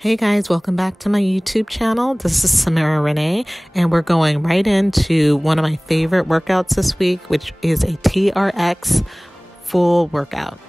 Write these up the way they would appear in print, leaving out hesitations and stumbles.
Hey guys, welcome back to my YouTube channel. This is Samara Renee, and we're going right into one of my favorite workouts this week, which is a TRX full workout.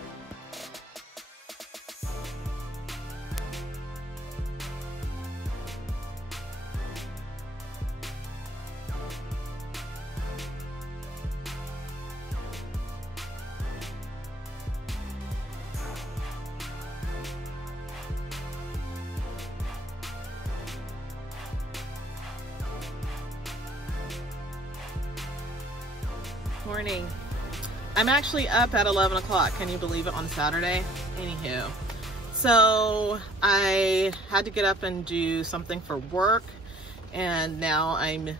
Morning. I'm actually up at 11 o'clock. Can you believe it, on Saturday? Anywho, so I had to get up and do something for work, and now I'm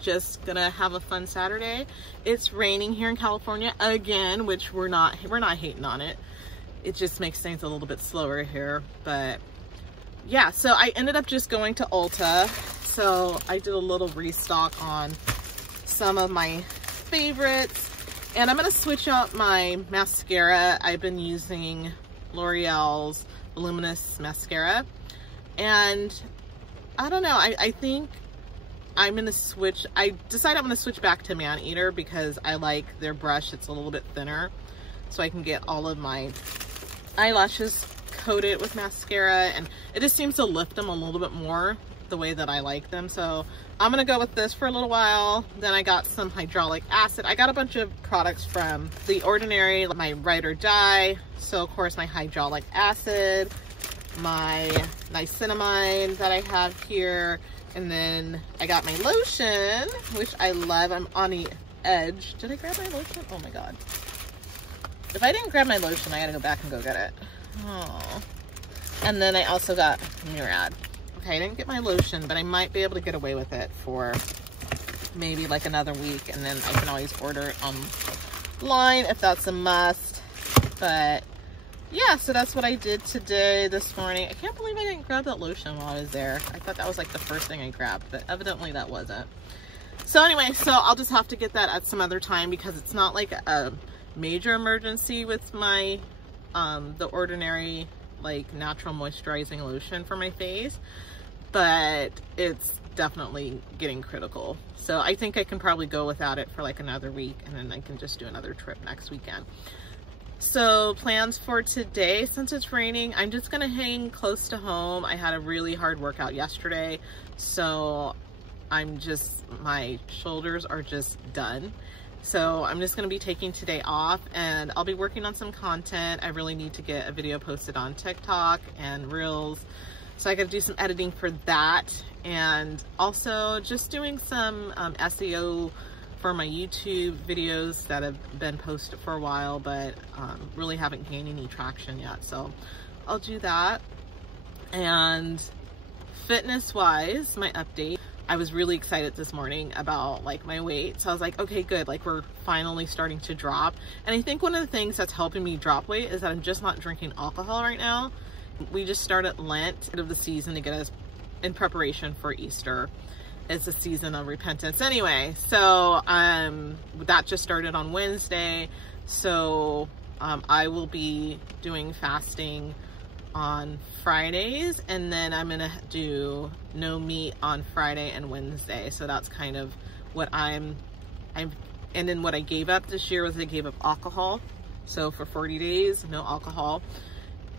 just gonna have a fun Saturday. It's raining here in California again, which we're not hating on it. It just makes things a little bit slower here, but yeah. So I ended up just going to Ulta. So I did a little restock on some of my favorites, and I'm gonna switch out my mascara. I've been using L'Oreal's Voluminous Mascara, and I don't know, I think I'm gonna switch. I decided I'm gonna switch back to Man Eater because I like their brush. It's a little bit thinner, so I can get all of my eyelashes coated with mascara, and it just seems to lift them a little bit more the way that I like them. So I'm gonna go with this for a little while. Then I got some hyaluronic acid. I got a bunch of products from The Ordinary, my Ride or Die. So of course my hyaluronic acid, my niacinamide that I have here, and then I got my lotion, which I love. I'm on the edge. Did I grab my lotion? Oh my god. If I didn't grab my lotion, I gotta go back and go get it. Oh. And then I also got Murad. Okay, I didn't get my lotion, but I might be able to get away with it for maybe like another week, and then I can always order it online if that's a must. But yeah, so that's what I did today, this morning. I can't believe I didn't grab that lotion while I was there. I thought that was like the first thing I grabbed, but evidently that wasn't. So anyway, so I'll just have to get that at some other time because it's not like a major emergency with my The Ordinary like natural moisturizing lotion for my face, but it's definitely getting critical. So I think I can probably go without it for like another week, and then I can just do another trip next weekend. So plans for today, since it's raining, I'm just gonna hang close to home. I had a really hard workout yesterday, so my shoulders are just done. So I'm just gonna be taking today off, and I'll be working on some content. I really need to get a video posted on TikTok and Reels. So I gotta do some editing for that, and also just doing some SEO for my YouTube videos that have been posted for a while, but really haven't gained any traction yet. So I'll do that. And fitness wise, my update, I was really excited this morning about like my weight. So I was like, okay, good. Like we're finally starting to drop. And I think one of the things that's helping me drop weight is that I'm just not drinking alcohol right now. We just started Lent of the season to get us in preparation for Easter. It's a season of repentance anyway. So that just started on Wednesday. So I will be doing fasting on Fridays, and then I'm gonna do no meat on Friday and Wednesday. So that's kind of what and then what I gave up this year was I gave up alcohol. So for 40 days, no alcohol.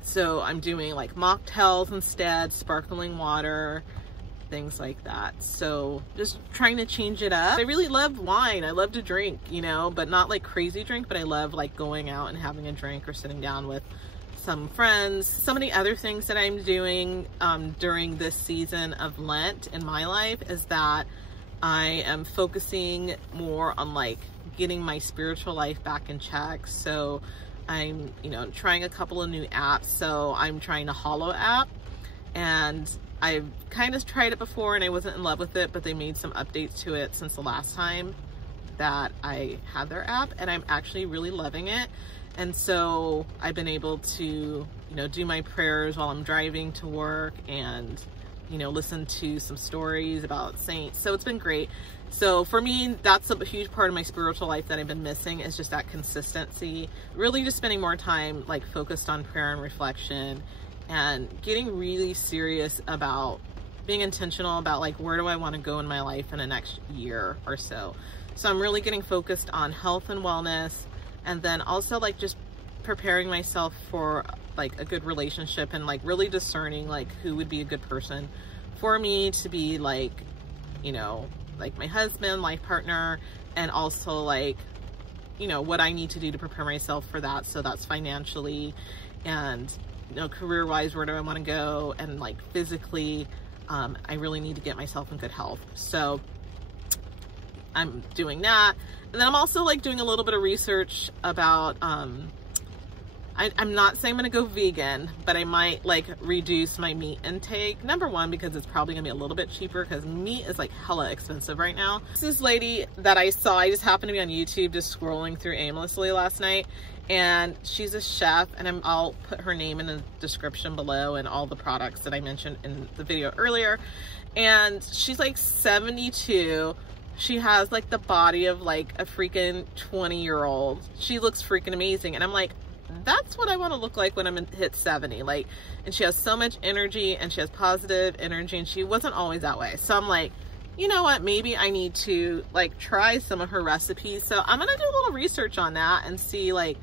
So I'm doing like mocktails instead, sparkling water, things like that. So just trying to change it up. I really love wine. I love to drink, you know, but not like crazy drink, but I love like going out and having a drink or sitting down with some friends. So many other things that I'm doing during this season of Lent in my life is that I am focusing more on like getting my spiritual life back in check. So I'm, you know, trying a couple of new apps. So I'm trying a Hollow app, and I've kind of tried it before and I wasn't in love with it, but they made some updates to it since the last time that I had their app, and I'm actually really loving it. And so I've been able to, you know, do my prayers while I'm driving to work, and, you know, listen to some stories about saints. So it's been great. So for me, that's a huge part of my spiritual life that I've been missing, is just that consistency. Really just spending more time like focused on prayer and reflection, and getting really serious about being intentional about like, where do I want to go in my life in the next year or so. So I'm really getting focused on health and wellness, and then also like just preparing myself for like a good relationship, and like really discerning like who would be a good person for me to be, like, you know, like my husband, life partner, and also like, you know, what I need to do to prepare myself for that. So that's financially and, you know, career wise, where do I want to go, and like physically, I really need to get myself in good health. So I'm doing that. And then I'm also like doing a little bit of research about, I'm not saying I'm gonna go vegan, but I might like reduce my meat intake. Number one, because it's probably gonna be a little bit cheaper, because meat is like hella expensive right now. This lady that I saw, I just happened to be on YouTube just scrolling through aimlessly last night, and she's a chef, and I'll put her name in the description below and all the products that I mentioned in the video earlier. And she's like 72. She has like the body of like a freaking 20-year-old. She looks freaking amazing. And I'm like, that's what I want to look like when I'm hit 70. Like, and she has so much energy, and she has positive energy, and she wasn't always that way. So I'm like, you know what, maybe I need to like try some of her recipes. So I'm gonna do a little research on that and see like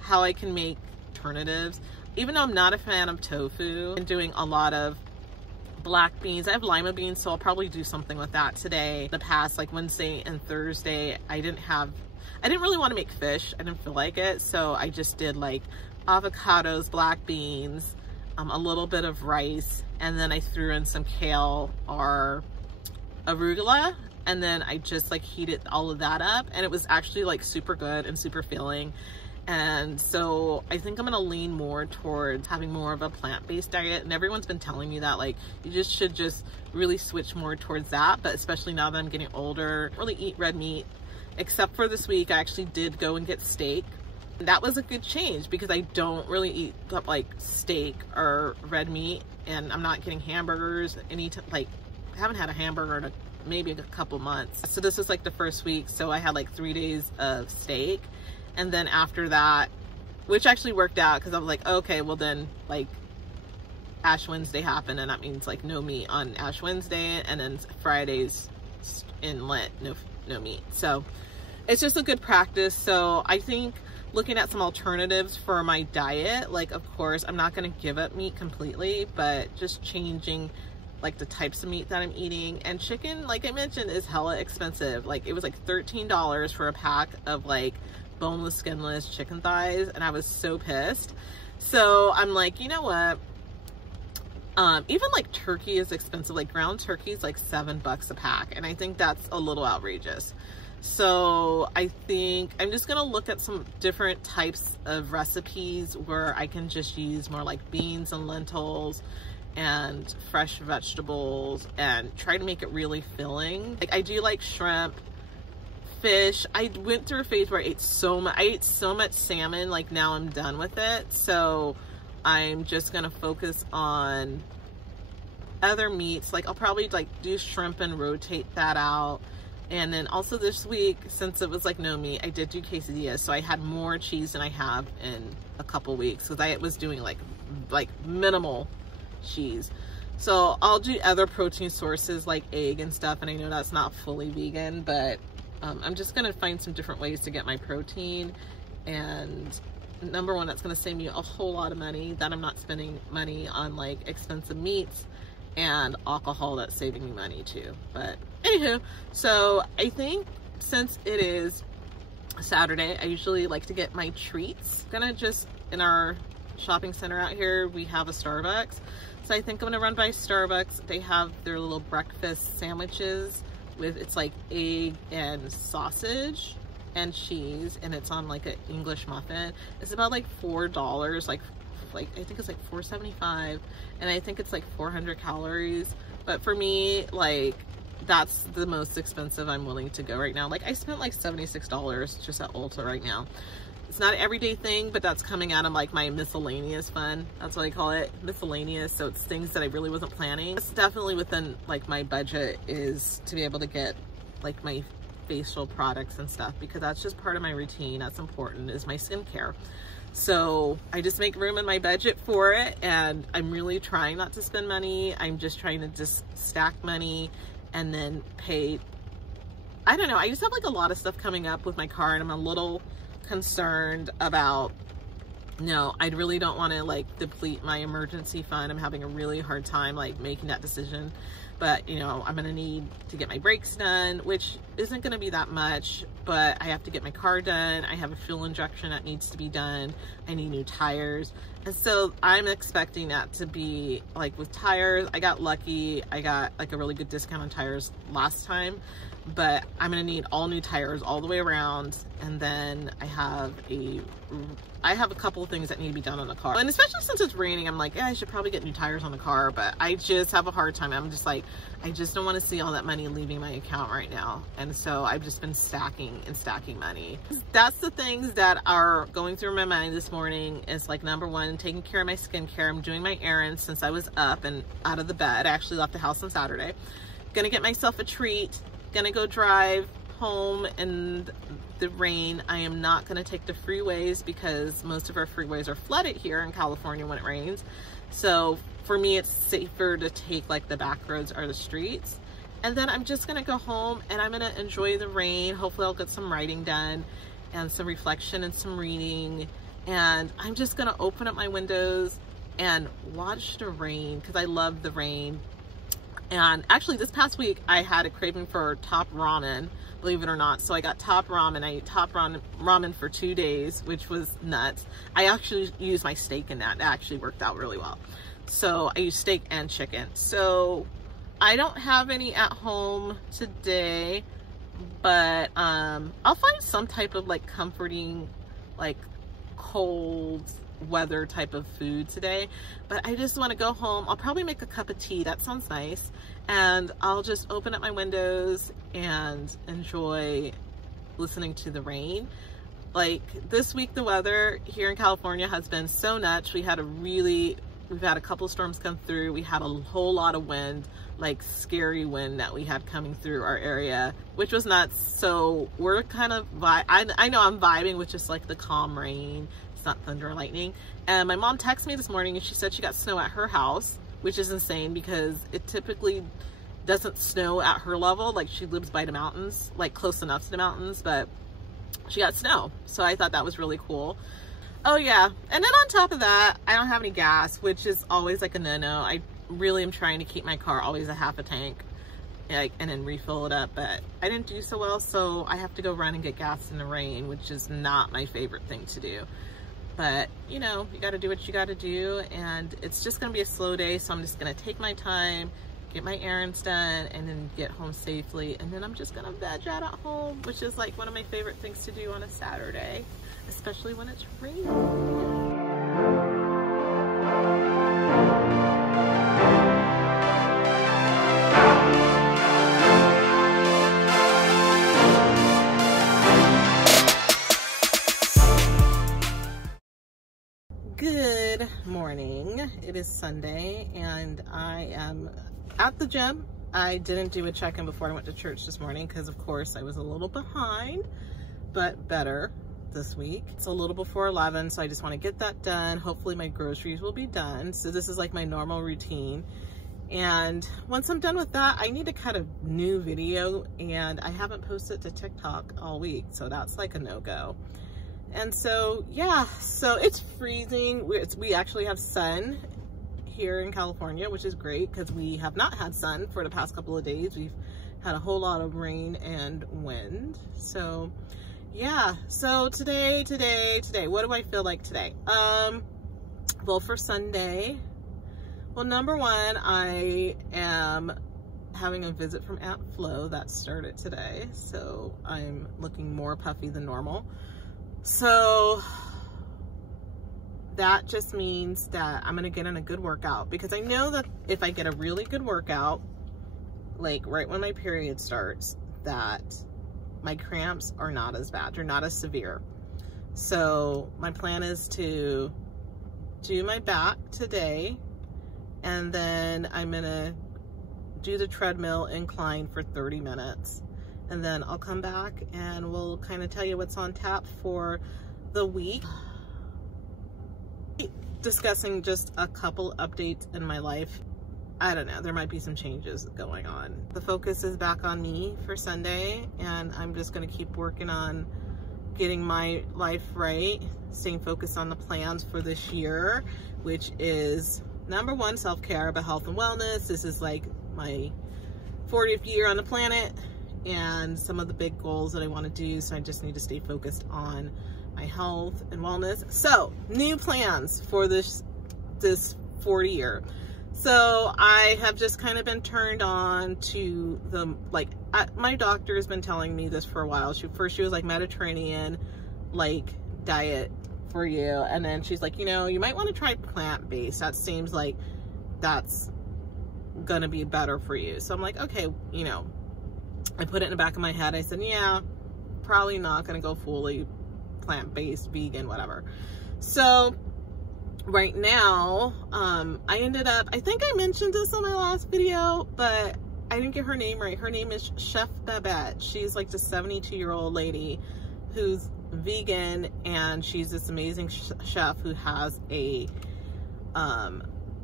how I can make alternatives. Even though I'm not a fan of tofu, and doing a lot of black beans. I have lima beans, so I'll probably do something with that today. The past like Wednesday and Thursday, I didn't really want to make fish. I didn't feel like it, so I just did like avocados, black beans, a little bit of rice, and then I threw in some kale or arugula, and then I just like heated all of that up, and it was actually like super good and super filling. And so I think I'm gonna lean more towards having more of a plant-based diet, and everyone's been telling me that like you should really switch more towards that. But especially now that I'm getting older, I don't really eat red meat, except for this week I actually did go and get steak. That was a good change, because I don't really eat like steak or red meat, and I'm not getting hamburgers like I haven't had a hamburger in maybe a couple months. So this was like the first week, so I had like 3 days of steak. And then after that, which actually worked out, because I was like, okay, well then like Ash Wednesday happened, and that means like no meat on Ash Wednesday, and then Fridays in Lent, no meat. So it's just a good practice. So I think looking at some alternatives for my diet, like of course I'm not going to give up meat completely, but just changing like the types of meat that I'm eating. And chicken, like I mentioned, is hella expensive. Like it was like $13 for a pack of like boneless, skinless chicken thighs, and I was so pissed. So I'm like, you know what, even like turkey is expensive. Like ground turkey is like $7 a pack, and I think that's a little outrageous. So I think I'm just gonna look at some different types of recipes where I can just use more like beans and lentils and fresh vegetables, and try to make it really filling. Like I do like shrimp, fish. I went through a phase where I ate so much salmon. Like now I'm done with it, so I'm just gonna focus on other meats. Like I'll probably like do shrimp and rotate that out. And then also this week, since it was like no meat, I did do quesadillas, so I had more cheese than I have in a couple weeks, because I was doing like minimal cheese. So I'll do other protein sources like egg and stuff, and I know that's not fully vegan, but I'm just gonna find some different ways to get my protein. And number one, that's gonna save me a whole lot of money, that I'm not spending money on like expensive meats, and alcohol, that's saving me money too. But anywho, so I think since it is Saturday, I usually like to get my treats. Gonna just, in our shopping center out here, we have a Starbucks. So I think I'm gonna run by Starbucks. They have their little breakfast sandwiches with, it's like egg and sausage and cheese, and it's on like an English muffin. It's about like $4, like I think it's like $4.75, and I think it's like 400 calories. But for me, like that's the most expensive I'm willing to go right now. Like I spent like $76 just at Ulta right now. It's not an everyday thing, but that's coming out of like my miscellaneous fund. That's what I call it, miscellaneous. So it's things that I really wasn't planning. It's definitely within like my budget, is to be able to get like my facial products and stuff, because that's just part of my routine. That's important, is my skincare. So I just make room in my budget for it, and I'm really trying not to spend money. I'm just trying to just stack money and then pay. I don't know, I just have like a lot of stuff coming up with my car, and I'm a little concerned about, no, I really don't want to like deplete my emergency fund. I'm having a really hard time like making that decision. But you know, I'm gonna need to get my brakes done, which isn't gonna be that much, but I have to get my car done. I have a fuel injection that needs to be done. I need new tires. And so I'm expecting that to be like with tires. I got lucky. I got like a really good discount on tires last time, but I'm gonna need all new tires all the way around. And then I have a couple of things that need to be done on the car. And especially since it's raining, I'm like, yeah, I should probably get new tires on the car, but I just have a hard time. I'm just like, I just don't want to see all that money leaving my account right now. And so I've just been stacking and stacking money. That's the things that are going through my mind this morning. Is like, number one, taking care of my skincare. I'm doing my errands since I was up and out of the bed. I actually left the house on Saturday. Gonna get myself a treat. Gonna go drive home in the rain. I am not going to take the freeways because most of our freeways are flooded here in California when it rains. So for me, it's safer to take like the back roads or the streets. And then I'm just going to go home and I'm going to enjoy the rain. Hopefully I'll get some writing done and some reflection and some reading. And I'm just going to open up my windows and watch the rain because I love the rain. And actually this past week I had a craving for top ramen, believe it or not. So I got top ramen. I ate top ramen for 2 days, which was nuts. I actually used my steak in that. It actually worked out really well. So I used steak and chicken. So I don't have any at home today, but I'll find some type of like comforting, like cold weather type of food today. But I just want to go home. I'll probably make a cup of tea. That sounds nice. And I'll just open up my windows and enjoy listening to the rain. Like this week, the weather here in California has been so nuts. We've had a couple storms come through. We had a whole lot of wind, like scary wind that we had coming through our area, which was nuts. So we're kind of, I know I'm vibing with just like the calm rain. It's not thunder or lightning. And my mom texted me this morning and she said she got snow at her house, which is insane because it typically doesn't snow at her level. Like she lives by the mountains, like close enough to the mountains, but she got snow. So I thought that was really cool. Oh yeah, and then on top of that, I don't have any gas, which is always like a no-no. I really am trying to keep my car always a half a tank, like, and then refill it up, but I didn't do so well, so I have to go run and get gas in the rain, which is not my favorite thing to do. But you know, you got to do what you got to do, and it's just gonna be a slow day, so I'm just gonna take my time, get my errands done, and then get home safely, and then I'm just gonna veg out at home, which is like one of my favorite things to do on a Saturday, especially when it's raining. Good morning. It is Sunday and I am at the gym. I didn't do a check-in before I went to church this morning because of course I was a little behind, but better this week. It's a little before 11, so I just want to get that done. Hopefully my groceries will be done. So this is like my normal routine. And once I'm done with that, I need to cut a new video, and I haven't posted to TikTok all week, so that's like a no-go. And so yeah, so it's freezing. We actually have sun here in California, which is great because we have not had sun for the past couple of days. We've had a whole lot of rain and wind. So yeah, so today, what do I feel like today? Well, for Sunday, well, number one, I am having a visit from Aunt Flo that started today. So I'm looking more puffy than normal. So that just means that I'm gonna get in a good workout, because I know that if I get a really good workout, like right when my period starts, that my cramps are not as bad, they're not as severe. So my plan is to do my back today, and then I'm gonna do the treadmill incline for 30 minutes. And then I'll come back and we'll kind of tell you what's on tap for the week. Discussing just a couple updates in my life. I don't know, there might be some changes going on. The focus is back on me for Sunday, and I'm just gonna keep working on getting my life right, staying focused on the plans for this year, which is number one, self-care, but health and wellness. This is like my 40th year on the planet, and some of the big goals that I want to do, so I just need to stay focused on my health and wellness. So new plans for this 40 year. So I have just kind of been turned on to the, like, my doctor has been telling me this for a while. First she was like, Mediterranean like diet for you, and then she's like, you know, you might want to try plant-based. That seems like that's gonna be better for you. So I'm like, okay, you know, I put it in the back of my head. I said, yeah, probably not gonna go fully plant-based, vegan, whatever. So right now, I ended up, I think I mentioned this on my last video, but I didn't get her name right. Her name is Chef Babette. She's like the 72-year-old lady who's vegan, and she's this amazing chef who has a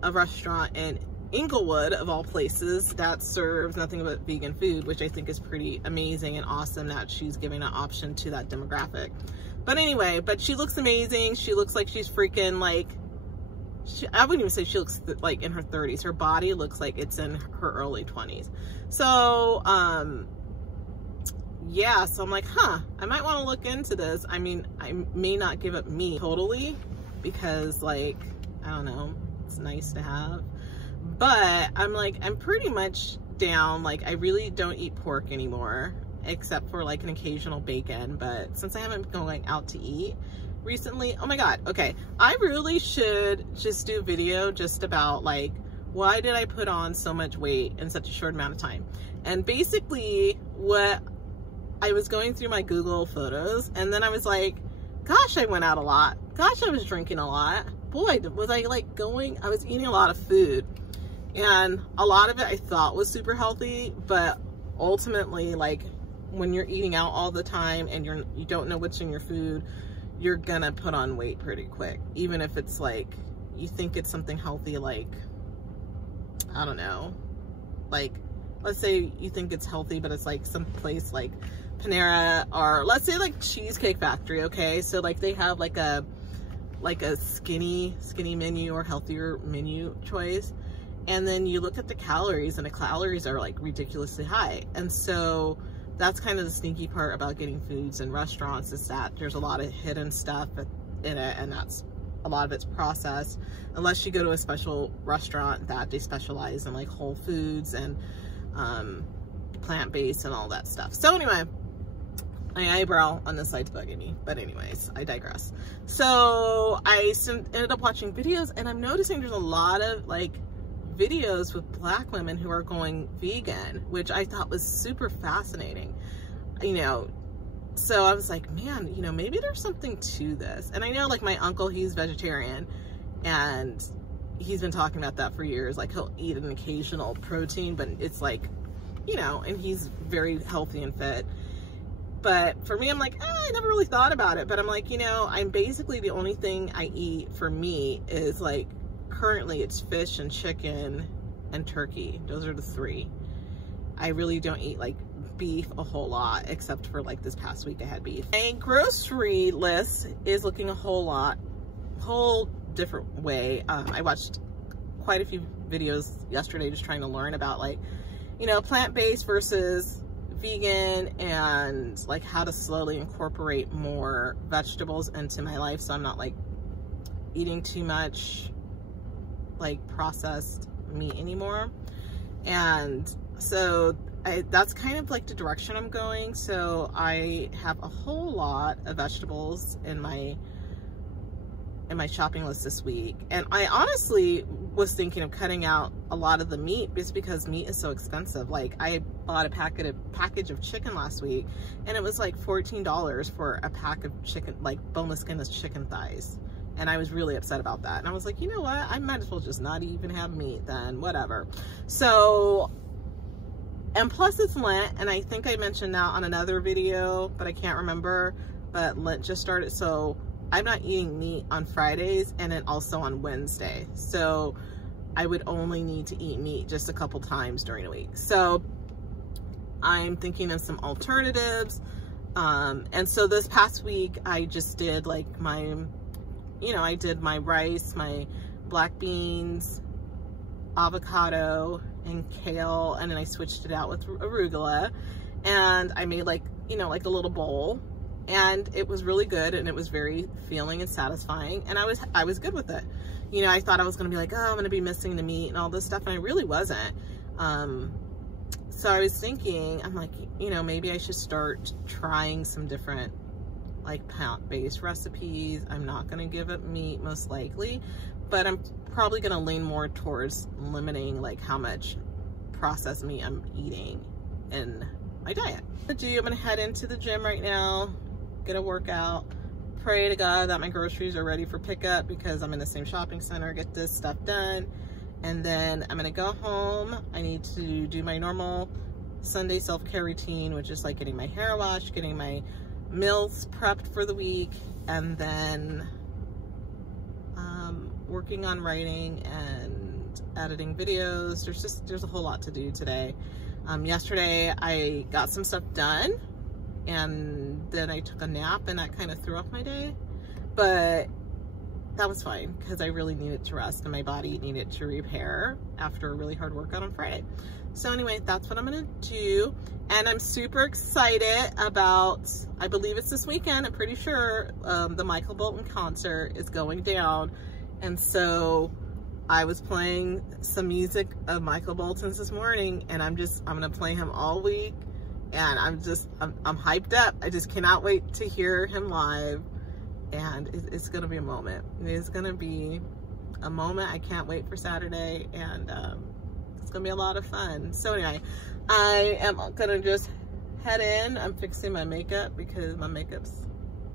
restaurant in Inglewood, of all places, that serves nothing but vegan food, which I think is pretty amazing and awesome that she's giving an option to that demographic. But anyway, but she looks amazing. She looks like she's freaking like, I wouldn't even say she looks like in her 30s. Her body looks like it's in her early 20s. So, yeah, so I'm like, huh, I might want to look into this. I mean, I may not give up meat totally because, like, I don't know, it's nice to have. But I'm like, I'm pretty much down. Like, I really don't eat pork anymore, except for like an occasional bacon. But since I haven't been going out to eat recently, oh my God, okay, I really should just do a video just about like, why did I put on so much weight in such a short amount of time? And basically what I was going through my Google photos, and then I was like, gosh, I went out a lot. Gosh, I was drinking a lot. Boy, was I like I was eating a lot of food. And a lot of it I thought was super healthy, but ultimately, like, when you're eating out all the time and you don't know what's in your food, you're gonna put on weight pretty quick. Even if it's like, you think it's something healthy, like, I don't know, like, let's say you think it's healthy, but it's like some place like Panera, or let's say like Cheesecake Factory, okay? So like they have like a skinny menu or healthier menu choice. And then you look at the calories, and the calories are like ridiculously high. And so that's kind of the sneaky part about getting foods in restaurants, is that there's a lot of hidden stuff in it, and that's a lot of it's processed, unless you go to a special restaurant that they specialize in like whole foods and plant-based and all that stuff. So anyway, my eyebrow on this side's bugging me, but anyways, I digress. So I ended up watching videos, and I'm noticing there's a lot of like videos with Black women who are going vegan, which I thought was super fascinating, you know. So I was like, man, you know, maybe there's something to this. And I know like my uncle, he's vegetarian, and he's been talking about that for years. Like, he'll eat an occasional protein, but it's like, you know, and he's very healthy and fit. But for me, I'm like, I never really thought about it. But I'm like, you know, I'm basically, the only thing I eat for meat is like, currently it's fish and chicken and turkey. Those are the three. I really don't eat like beef a whole lot, except for like this past week I had beef. My grocery list is looking a whole different way. I watched quite a few videos yesterday just trying to learn about, like, you know, plant-based versus vegan, and like how to slowly incorporate more vegetables into my life, so I'm not like eating too much like processed meat anymore. And so that's kind of like the direction I'm going. So I have a whole lot of vegetables in my shopping list this week, and I honestly was thinking of cutting out a lot of the meat just because meat is so expensive. Like, I bought a package of chicken last week, and it was like $14 for a pack of chicken, like boneless, skinless chicken thighs. And I was really upset about that. And I was like, you know what? I might as well just not even have meat then, whatever. So, and plus it's Lent, and I think I mentioned that on another video, but I can't remember, but Lent just started. So I'm not eating meat on Fridays and then also on Wednesday. So I would only need to eat meat just a couple times during a week. So I'm thinking of some alternatives. And so this past week, I just did like my, you know, I did my rice, my black beans, avocado, and kale, and then I switched it out with arugula, and I made like, you know, like a little bowl, and it was really good, and it was very filling and satisfying, and I was good with it. You know, I thought I was gonna be like, oh, I'm gonna be missing the meat and all this stuff, and I really wasn't. So I was thinking, I'm like, you know, maybe I should start trying some different like plant-based recipes. I'm not gonna give up meat most likely, but I'm probably gonna lean more towards limiting like how much processed meat I'm eating in my diet. I'm gonna head into the gym right now, get a workout, pray to God that my groceries are ready for pickup because I'm in the same shopping center, get this stuff done. And then I'm gonna go home. I need to do my normal Sunday self-care routine, which is like getting my hair washed, getting my meals prepped for the week, and then working on writing and editing videos. There's a whole lot to do today. Yesterday I got some stuff done, and then I took a nap, and that kind of threw off my day, but that was fine because I really needed to rest and my body needed to repair after a really hard workout on Friday. So anyway, that's what I'm gonna do. And I'm super excited about, I believe it's this weekend, I'm pretty sure the Michael Bolton concert is going down. And so I was playing some music of Michael Bolton's this morning, and I'm gonna play him all week. And I'm hyped up. I just cannot wait to hear him live. And it's gonna be a moment. It's gonna be a moment. I can't wait for Saturday, and it's gonna be a lot of fun. So anyway, I am gonna just head in. I'm fixing my makeup because my makeup's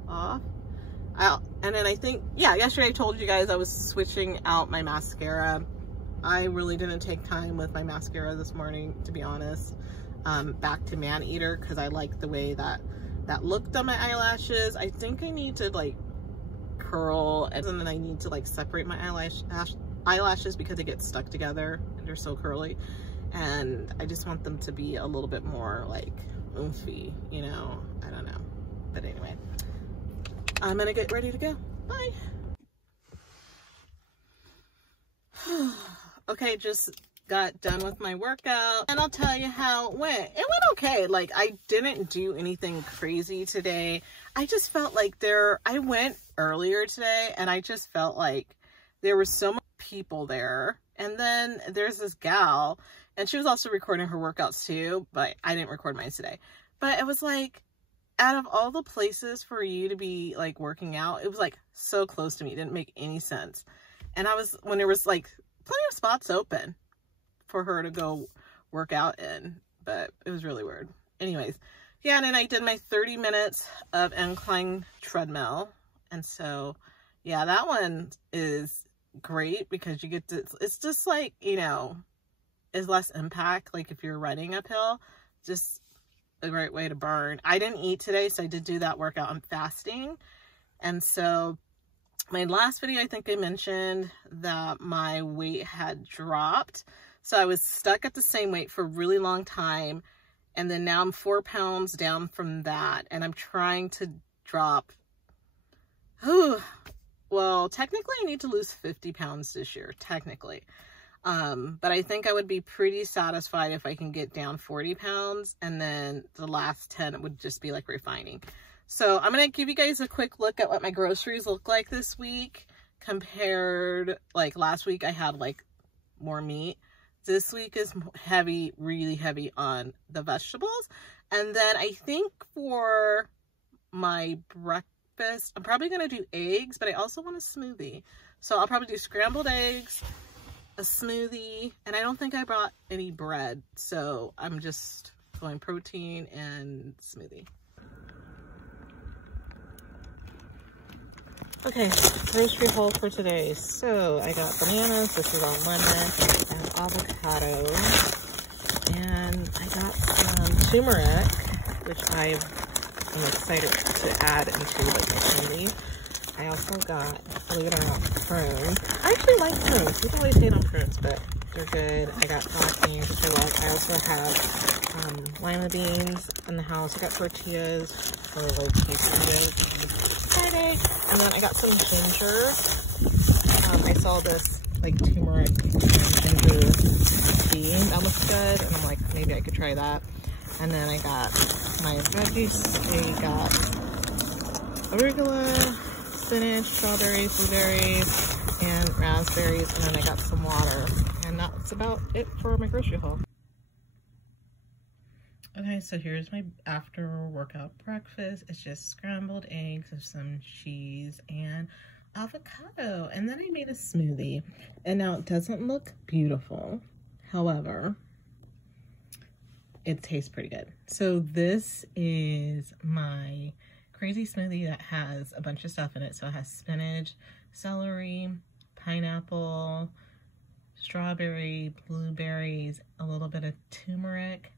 off. And then I think, yeah, yesterday I told you guys I was switching out my mascara. I really didn't take time with my mascara this morning, to be honest. Back to Man-Eater because I like the way that looked on my eyelashes. I think I need to like curl, and then I need to like separate my eyelashes because they get stuck together and they're so curly, and I just want them to be a little bit more like oomphy, you know. I don't know, but anyway, I'm gonna get ready to go. Bye. Okay, just got done with my workout, and I'll tell you how it went. It went okay. Like, I didn't do anything crazy today. I just felt like I went earlier today, and I just felt like there were so many people there. And then there's this gal, and she was also recording her workouts too, but I didn't record mine today. But it was like, out of all the places for you to be like working out, it was like so close to me. It didn't make any sense. And when there was like plenty of spots open for her to go work out in, but it was really weird. Anyways, yeah, and then I did my 30 minutes of incline treadmill. And so, yeah, that one is great because you get to, it's just like, you know, it's less impact. Like if you're running uphill, just a great way to burn. I didn't eat today, so I did do that workout. I'm fasting. And so my last video, I think I mentioned that my weight had dropped. So I was stuck at the same weight for a really long time. And then now I'm 4 pounds down from that. And I'm trying to drop, well, technically I need to lose 50 pounds this year, technically. But I think I would be pretty satisfied if I can get down 40 pounds. And then the last 10 would just be like refining. So I'm going to give you guys a quick look at what my groceries look like this week compared, like last week I had like more meat. This week is heavy, really heavy on the vegetables. And then I think for my breakfast, I'm probably going to do eggs, but I also want a smoothie. So I'll probably do scrambled eggs, a smoothie, and I don't think I brought any bread. So I'm just going protein and smoothie. Okay, grocery haul for today. So I got bananas, this is on lemon, and avocado. And I got some turmeric, which I am excited to add into like my smoothie. I also got, believe it or not, prunes. I actually like prunes. People always hate on prunes, but they're good. I got toppings, which I like. I also have lima beans in the house. I got tortillas for like quesadillas Friday. And then I got some ginger. I saw this like turmeric ginger tea. That looks good. And I'm like, maybe I could try that. And then I got my veggies. I got arugula, spinach, strawberries, blueberries, and raspberries, and then I got some water, and that's about it for my grocery haul. Okay, so here's my after workout breakfast. It's just scrambled eggs with some cheese and avocado, and then I made a smoothie. And now it doesn't look beautiful, however, it tastes pretty good. So this is my crazy smoothie that has a bunch of stuff in it. So it has spinach, celery, pineapple, strawberry, blueberries, a little bit of turmeric,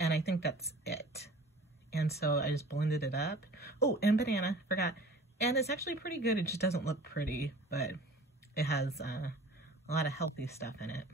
and I think that's it. And so I just blended it up. Oh, and banana, forgot. And it's actually pretty good. It just doesn't look pretty, but it has a lot of healthy stuff in it.